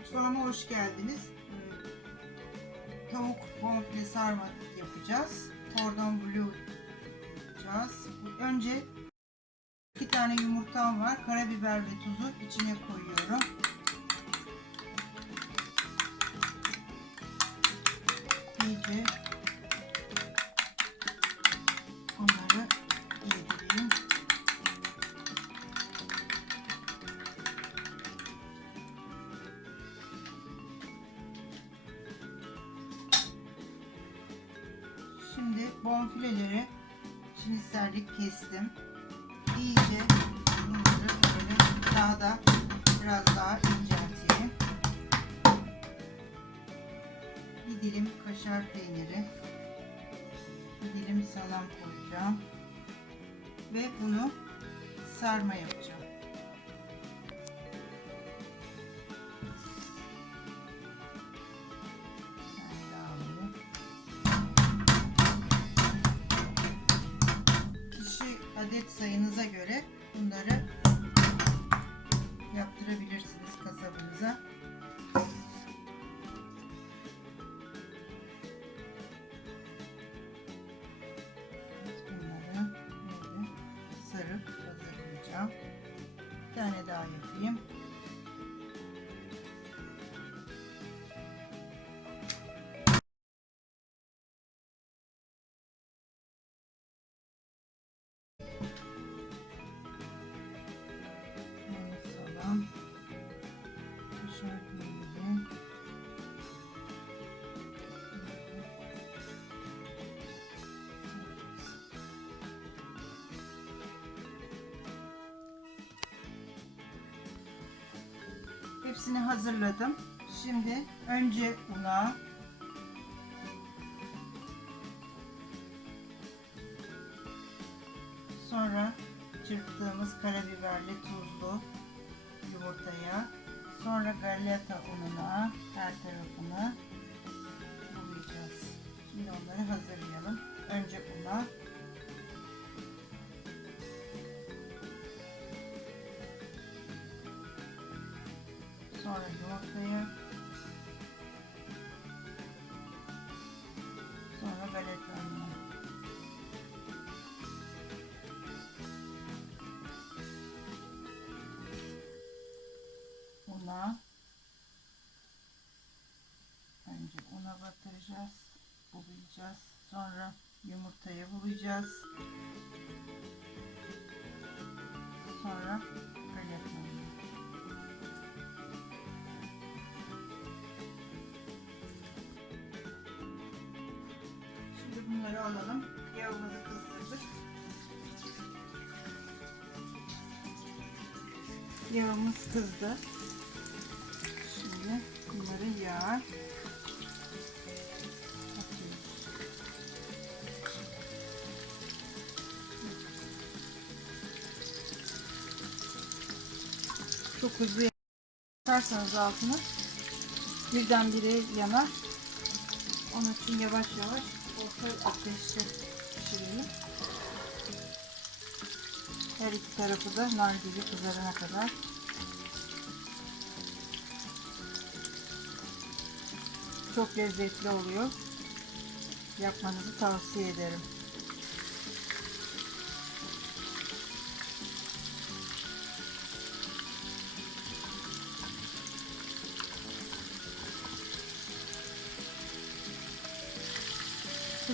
Mutfağıma hoş geldiniz. Ee, Tavuk bonfile sarma yapacağız. Cordon bleu yapacağız. Önce iki tane yumurtam var. Karabiber ve tuzu içine koyuyorum. Şimdi bonfileleri şinitsellik kestim. İyice bunları böyle daha da biraz daha incelteyim. Bir dilim kaşar peyniri, bir dilim salam koyacağım ve bunu sarma yapacağım. Adet sayınıza göre bunları yaptırabilirsiniz kasabınıza. Bunları böyle sarıp hazırlayacağım. Bir tane daha yapayım. Hepsini hazırladım. Şimdi önce una, sonra çırptığımız karabiberli tuzlu yumurtaya, sonra galeta ununa her tarafını bulayacağız. Şimdi onları hazırlayalım. Önce una, sonra yumurtaya, sonra ununa. una. Önce una batıracağız bulayacağız. Sonra yumurtaya bulayacağız. Sonra bunları alalım. Yağımızı kızdırdık. Yağımız kızdı. Şimdi bunları atıyoruz. Çok hızlı yakarsanız altını birdenbire yanar. Onun için yavaş yavaş orta ateşte pişirelim. Her iki tarafı da nar gibi kızarana kadar. Çok lezzetli oluyor. Yapmanızı tavsiye ederim.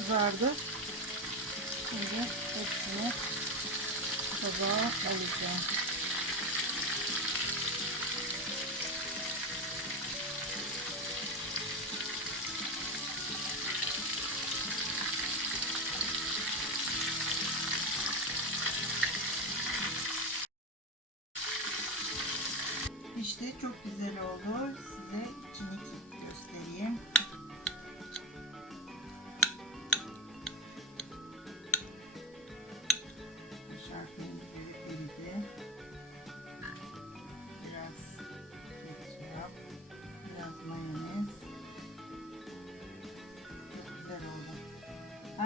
Kızardı. Şimdi hepsini tabağa alacağım. İşte çok güzel oldu. Size içini göstereyim.